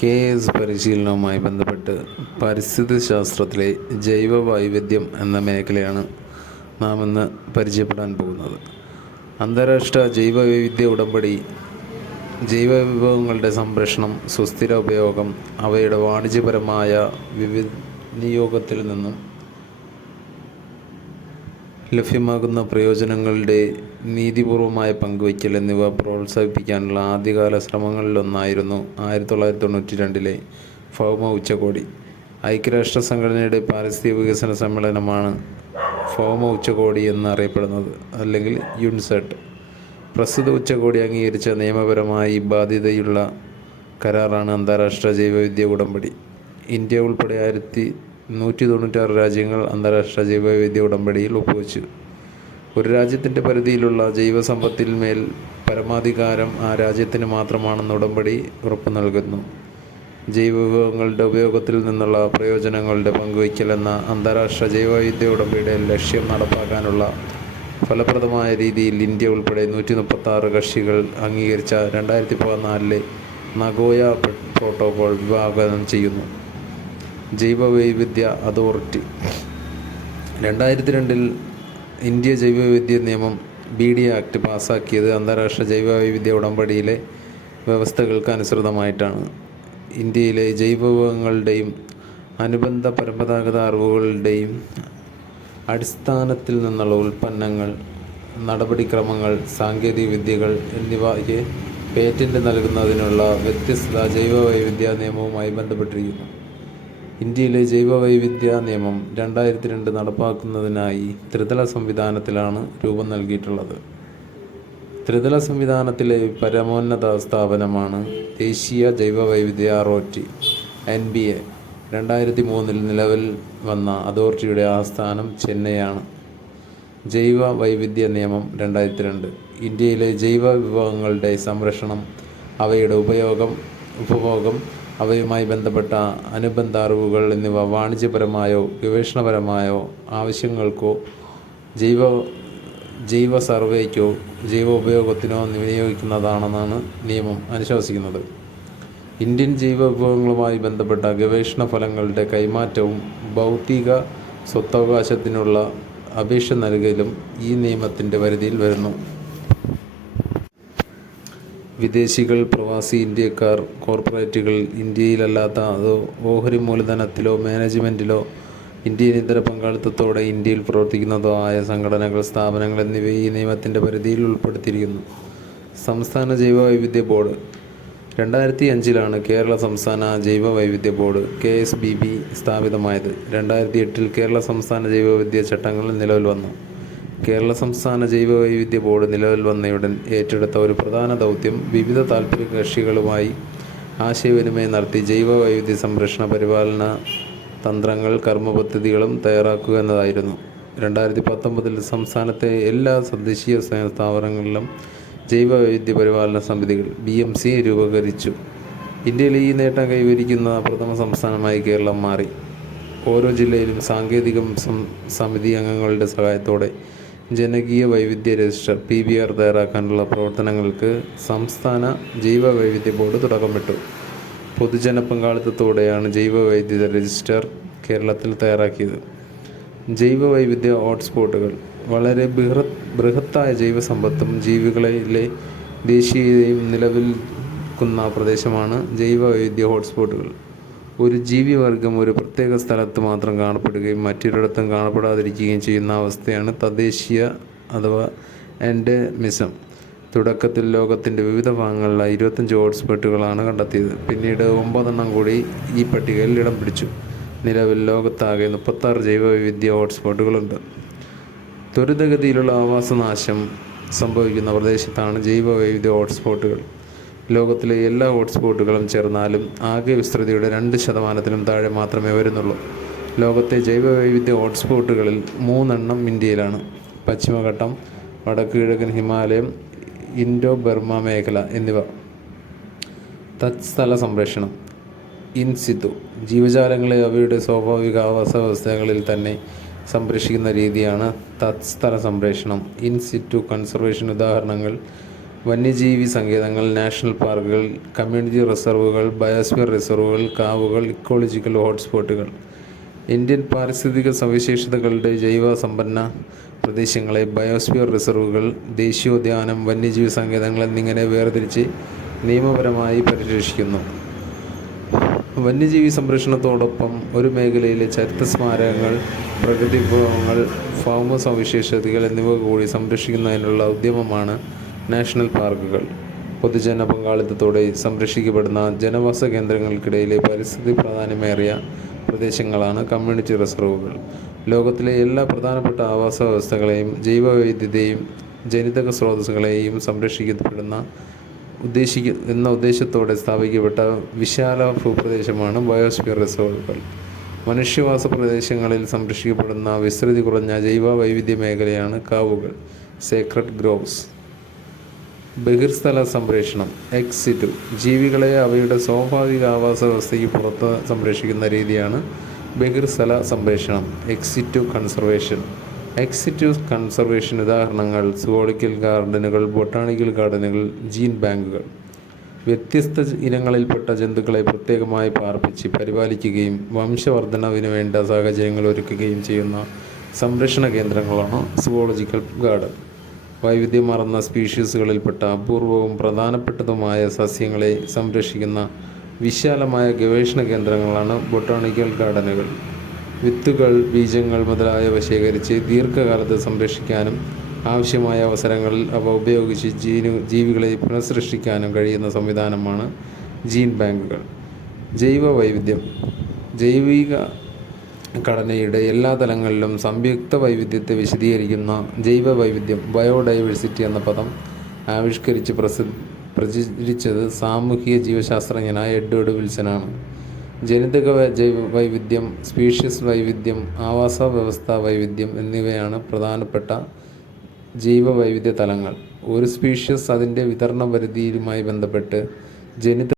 KS പരിശീലനവുമായി ബന്ധപ്പെട്ട് പരിസ്ഥിതി ശാസ്ത്രത്തിലെ ജൈവ വൈവിധ്യം എന്ന മേഖലയാണ് നാം ഇന്ന് പരിചയപ്പെടാൻ പോകുന്നത്. അന്താരാഷ്ട്ര ജൈവ വൈവിധ്യ ഉടമ്പടി ജൈവ വിഭവങ്ങളുടെ സംരക്ഷണം, സുസ്ഥിര ഉപയോഗം, അവയുടെ വാണിജ്യപരമായ വിനിയോഗത്തിൽ നിന്നും ലഭ്യമാകുന്ന പ്രയോജനങ്ങളുടെ നീതിപൂർവമായ പങ്കുവയ്ക്കൽ എന്നിവ പ്രോത്സാഹിപ്പിക്കാനുള്ള ആദ്യകാല ശ്രമങ്ങളിലൊന്നായിരുന്നു 1992 ഭൗമ ഉച്ചകോടി. ഐക്യരാഷ്ട്ര സംഘടനയുടെ പാരിസ്ഥിതിക വികസന സമ്മേളനമാണ് ഭൗമ ഉച്ചകോടി എന്നറിയപ്പെടുന്നത്, അല്ലെങ്കിൽ യുൻസെറ്റ്. പ്രസ്തുത ഉച്ചകോടി അംഗീകരിച്ച നിയമപരമായി ബാധ്യതയുള്ള കരാറാണ് അന്താരാഷ്ട്ര ജൈവവൈവിധ്യ ഉടമ്പടി. ഇന്ത്യ ഉൾപ്പെടെ 196 രാജ്യങ്ങൾ അന്താരാഷ്ട്ര ജൈവവൈവിധ്യ ഉടമ്പടിയിൽ ഒപ്പുവെച്ചു. ഒരു രാജ്യത്തിൻ്റെ പരിധിയിലുള്ള ജൈവസമ്പത്തിൽ മേൽ പരമാധികാരം ആ രാജ്യത്തിന് മാത്രമാണെന്ന് ഉടമ്പടി ഉറപ്പു നൽകുന്നു. ജൈവവിഭവങ്ങളുടെ ഉപയോഗത്തിൽ നിന്നുള്ള പ്രയോജനങ്ങളുടെ പങ്കുവയ്ക്കൽ എന്ന അന്താരാഷ്ട്ര ജൈവവൈവിധ്യ ഉടമ്പടിയുടെ ലക്ഷ്യം നടപ്പാക്കാനുള്ള ഫലപ്രദമായ രീതിയിൽ ഇന്ത്യ ഉൾപ്പെടെ 136 കക്ഷികൾ അംഗീകരിച്ച 2014 നഗോയ പ്രോട്ടോകോൾ വിഭാവനം ചെയ്യുന്നു. ജൈവവൈവിധ്യ അതോറിറ്റി 2002 ഇന്ത്യ ജൈവവൈവിധ്യ നിയമം BD ആക്ട് പാസ്സാക്കിയത് അന്താരാഷ്ട്ര ജൈവവൈവിധ്യ ഉടമ്പടിയിലെ വ്യവസ്ഥകൾക്ക് അനുസൃതമായിട്ടാണ്. ഇന്ത്യയിലെ ജൈവവിഭവങ്ങളുടെയും അനുബന്ധ പരമ്പരാഗത അറിവുകളുടെയും അടിസ്ഥാനത്തിൽ നിന്നുള്ള ഉൽപ്പന്നങ്ങൾ, നടപടിക്രമങ്ങൾ, സാങ്കേതിക വിദ്യകൾ എന്നിവയ്ക്ക് പേറ്റന്റ് നൽകുന്നതിനുള്ള വ്യത്യസ്ത ജൈവവൈവിധ്യ നിയമവുമായി ബന്ധപ്പെട്ടിരിക്കുന്നു. ഇന്ത്യയിലെ ജൈവവൈവിധ്യ നിയമം 2002 നടപ്പാക്കുന്നതിനായി ത്രിതല സംവിധാനത്തിലാണ് രൂപം നൽകിയിട്ടുള്ളത്. ത്രിതല സംവിധാനത്തിലെ പരമോന്നത സ്ഥാപനമാണ് ദേശീയ ജൈവവൈവിധ്യ അതോറിറ്റി NBA. 2003 നിലവിൽ വന്ന അതോറിറ്റിയുടെ ആസ്ഥാനം ചെന്നൈയാണ്. ജൈവ വൈവിധ്യ നിയമം 2002 ഇന്ത്യയിലെ ജൈവ വിഭവങ്ങളുടെ സംരക്ഷണം, അവയുടെ ഉപഭോഗം, അവയുമായി ബന്ധപ്പെട്ട അനുബന്ധ അറിവുകൾ എന്നിവ വാണിജ്യപരമായോ ഗവേഷണപരമായോ ആവശ്യങ്ങൾക്കോ ജൈവ സർവേക്കോ ജൈവ ഉപയോഗത്തിനോ വിനിയോഗിക്കുന്നതാണെന്നാണ് നിയമം അനുശാസിക്കുന്നത്. ഇന്ത്യൻ ജൈവ വിഭവങ്ങളുമായി ബന്ധപ്പെട്ട ഗവേഷണ ഫലങ്ങളുടെ കൈമാറ്റവും ബൗദ്ധിക സ്വത്തവകാശത്തിനുള്ള അപേക്ഷ നൽകലും ഈ നിയമത്തിൻ്റെ പരിധിയിൽ വരുന്നു. വിദേശികൾ, പ്രവാസി ഇന്ത്യക്കാർ, കോർപ്പറേറ്റുകൾ, ഇന്ത്യയിലല്ലാത്ത അതോ ഓഹരി മൂലധനത്തിലോ മാനേജ്മെൻറ്റിലോ ഇന്ത്യയിതര പങ്കാളിത്തത്തോടെ ഇന്ത്യയിൽ പ്രവർത്തിക്കുന്നതോ ആയ സംഘടനകൾ, സ്ഥാപനങ്ങൾ എന്നിവ ഈ നിയമത്തിൻ്റെ പരിധിയിൽ ഉൾപ്പെടുത്തിയിരിക്കുന്നു. സംസ്ഥാന ജൈവവൈവിധ്യ ബോർഡ് 2005 കേരള സംസ്ഥാന ജൈവവൈവിധ്യ ബോർഡ് KSBB സ്ഥാപിതമായത്. 2008 കേരള സംസ്ഥാന ജൈവവൈവിധ്യ ചട്ടങ്ങൾ നിലവിൽ വന്നു. കേരള സംസ്ഥാന ജൈവവൈവിധ്യ ബോർഡ് നിലവിൽ വന്നയുടൻ ഏറ്റെടുത്ത ഒരു പ്രധാന ദൗത്യം വിവിധ താൽപര്യ കക്ഷികളുമായി ആശയവിനിമയം നടത്തി ജൈവവൈവിധ്യ സംരക്ഷണ പരിപാലന തന്ത്രങ്ങൾ, കർമ്മപദ്ധതികളും തയ്യാറാക്കുക എന്നതായിരുന്നു. 2019 സംസ്ഥാനത്തെ എല്ലാ തദ്ദേശീയ സ്ഥാപനങ്ങളിലും ജൈവവൈവിധ്യ പരിപാലന സമിതികൾ BMC രൂപീകരിച്ചു. ഇന്ത്യയിൽ ഈ നേട്ടം കൈവരിക്കുന്ന പ്രഥമ സംസ്ഥാനമായി കേരളം മാറി. ഓരോ ജില്ലയിലും സാങ്കേതിക സമിതി അംഗങ്ങളുടെ സഹായത്തോടെ ജനകീയ വൈവിധ്യ രജിസ്റ്റർ PBR തയ്യാറാക്കാനുള്ള പ്രവർത്തനങ്ങൾക്ക് സംസ്ഥാന ജൈവവൈവിധ്യ ബോർഡ് തുടക്കമിട്ടു. പൊതുജന പങ്കാളിത്തത്തോടെയാണ് ജൈവവൈവിധ്യ രജിസ്റ്റർ കേരളത്തിൽ തയ്യാറാക്കിയത്. ജൈവവൈവിധ്യ ഹോട്ട്സ്പോട്ടുകൾ വളരെ ബൃഹത്തായ ജൈവസമ്പത്തും ജീവികളിലെ ദേശീയതയും നിലനിൽക്കുന്ന പ്രദേശമാണ് ജൈവവൈവിധ്യ ഹോട്ട്സ്പോട്ടുകൾ. ഒരു ജീവിവർഗം ഒരു പ്രത്യേക സ്ഥലത്ത് മാത്രം കാണപ്പെടുകയും മറ്റൊരിടത്തും കാണപ്പെടാതിരിക്കുകയും ചെയ്യുന്ന അവസ്ഥയാണ് തദ്ദേശീയ അഥവാ എൻഡെമിസം. തുടക്കത്തിൽ ലോകത്തിൻ്റെ വിവിധ ഭാഗങ്ങളിലായി 25 ഹോട്ട്സ്പോട്ടുകളാണ് കണ്ടെത്തിയത്. പിന്നീട് 9 കൂടി ഈ പട്ടികയിൽ ഇടം പിടിച്ചു. നിലവിൽ ലോകത്താകെ 36 ജൈവവൈവിധ്യ ഹോട്ട്സ്പോട്ടുകളുണ്ട്. ത്വരിതഗതിയിലുള്ള ആവാസനാശം സംഭവിക്കുന്ന പ്രദേശത്താണ് ജൈവവൈവിധ്യ ഹോട്ട്സ്പോട്ടുകൾ. ലോകത്തിലെ എല്ലാ ഹോട്ട്സ്പോട്ടുകളും ചേർന്നാലും ആകെ വിസ്തൃതിയുടെ 2% താഴെ മാത്രമേ വരുന്നുള്ളൂ. ലോകത്തെ ജൈവവൈവിധ്യ ഹോട്ട്സ്പോട്ടുകളിൽ 3 ഇന്ത്യയിലാണ്: പശ്ചിമഘട്ടം, വടക്ക് കിഴക്കൻ ഹിമാലയം, ഇൻഡോ ബർമ മേഖല എന്നിവ. തത്സ്ഥല സംരക്ഷണം ഇൻസിതു ജീവജാലങ്ങളെ അവയുടെ സ്വാഭാവിക ആവാസ വ്യവസ്ഥകളിൽ തന്നെ സംരക്ഷിക്കുന്ന രീതിയാണ് തത്സ്ഥല സംരക്ഷണം. ഇൻസിറ്റു കൺസർവേഷൻ ഉദാഹരണങ്ങൾ വന്യജീവി സങ്കേതങ്ങൾ, നാഷണൽ പാർക്കുകൾ, കമ്മ്യൂണിറ്റി റിസർവുകൾ, ബയോസ്ഫിയർ റിസർവുകൾ, കാവുകൾ, ഇക്കോളജിക്കൽ ഹോട്ട്സ്പോട്ടുകൾ. ഇന്ത്യൻ പാരിസ്ഥിതിക സവിശേഷതകളുടെ ജൈവ സമ്പന്ന പ്രദേശങ്ങളെ ബയോസ്ഫിയർ റിസർവുകൾ, ദേശീയോദ്യാനം, വന്യജീവി സങ്കേതങ്ങൾ എന്നിങ്ങനെ വേർതിരിച്ച് നിയമപരമായി പരിരക്ഷിക്കുന്നു. വന്യജീവി സംരക്ഷണത്തോടൊപ്പം ഒരു മേഖലയിലെ ചരിത്ര സ്മാരകങ്ങൾ, പ്രകൃതിവിഭവങ്ങൾ, ഭൗമസവിശേഷതകൾ എന്നിവ കൂടി സംരക്ഷിക്കുന്നതിനുള്ള ഉദ്യമമാണ് നാഷണൽ പാർക്കുകൾ. പൊതുജന പങ്കാളിത്തത്തോടെ സംരക്ഷിക്കപ്പെടുന്ന ജനവാസ കേന്ദ്രങ്ങൾക്കിടയിലെ പരിസ്ഥിതി പ്രാധാന്യമേറിയ പ്രദേശങ്ങളാണ് കമ്മ്യൂണിറ്റി റിസർവുകൾ. ലോകത്തിലെ എല്ലാ പ്രധാനപ്പെട്ട ആവാസ വ്യവസ്ഥകളെയും ജൈവവൈവിധ്യത്തെയും ജനിതക സ്രോതസ്സുകളെയും സംരക്ഷിക്കപ്പെടുന്ന എന്ന ഉദ്ദേശത്തോടെ സ്ഥാപിക്കപ്പെട്ട വിശാല ഭൂപ്രദേശമാണ് ബയോസ്ഫിയർ റിസർവുകൾ. മനുഷ്യവാസ പ്രദേശങ്ങളിൽ സംരക്ഷിക്കപ്പെടുന്ന വിസ്തൃതി കുറഞ്ഞ ജൈവ വൈവിധ്യ മേഖലയാണ് കാവുകൾ, സേക്രഡ് ഗ്രോവ്സ്. ബഹിർസ്ഥല സംരക്ഷണം, എക്സ് സിറ്റു. ജീവികളെ അവയുടെ സ്വാഭാവിക ആവാസ വ്യവസ്ഥയ്ക്ക് പുറത്ത് സംരക്ഷിക്കുന്ന രീതിയാണ് ബഹിർസ്ഥല സംരക്ഷണം, X situ conservation. X situ conservation ഉദാഹരണങ്ങൾ സുവോളജിക്കൽ ഗാർഡനുകൾ, ബൊട്ടാണിക്കൽ ഗാർഡനുകൾ, ജീൻ ബാങ്കുകൾ. വ്യത്യസ്ത ഇനങ്ങളിൽപ്പെട്ട ജന്തുക്കളെ പ്രത്യേകമായി പാർപ്പിച്ച് പരിപാലിക്കുകയും വംശവർദ്ധനവിന് വേണ്ട സാഹചര്യങ്ങൾ ഒരുക്കുകയും ചെയ്യുന്ന സംരക്ഷണ കേന്ദ്രങ്ങളാണ് സുവോളജിക്കൽ ഗാർഡൻ. വൈവിധ്യമാർന്ന സ്പീഷീസുകളിൽപ്പെട്ട അപൂർവവും പ്രധാനപ്പെട്ടതുമായ സസ്യങ്ങളെ സംരക്ഷിക്കുന്ന വിശാലമായ ഗവേഷണ കേന്ദ്രങ്ങളാണ് ബൊട്ടാണിക്കൽ ഗാർഡനുകൾ. വിത്തുകൾ, ബീജങ്ങൾ മുതലായവ ശേഖരിച്ച് ദീർഘകാലത്ത് സംരക്ഷിക്കാനും ആവശ്യമായ അവസരങ്ങളിൽ അവ ഉപയോഗിച്ച് ജീവികളെ പുനഃസൃഷ്ടിക്കാനും കഴിയുന്ന സംവിധാനമാണ് ജീൻ ബാങ്കുകൾ. ജൈവ വൈവിധ്യം. ജൈവിക ഘടനയുടെ എല്ലാ തലങ്ങളിലും സംയുക്ത വൈവിധ്യത്തെ വിശദീകരിക്കുന്ന ജൈവ വൈവിധ്യം, ബയോഡൈവേഴ്സിറ്റി എന്ന പദം ആവിഷ്കരിച്ച് പ്രചരിച്ചത് സാമൂഹിക ജീവശാസ്ത്രജ്ഞനായ എഡ്വേർഡ് വിൽസനാണ്. ജനിതക വൈവിധ്യം, സ്പീഷീസ് വൈവിധ്യം, ആവാസ വ്യവസ്ഥാ വൈവിധ്യം എന്നിവയാണ് പ്രധാനപ്പെട്ട ജൈവ വൈവിധ്യ തലങ്ങൾ. ഒരു സ്പീഷീസ് അതിൻ്റെ വിതരണ പരിധിയുമായി ബന്ധപ്പെട്ട് ജനിതക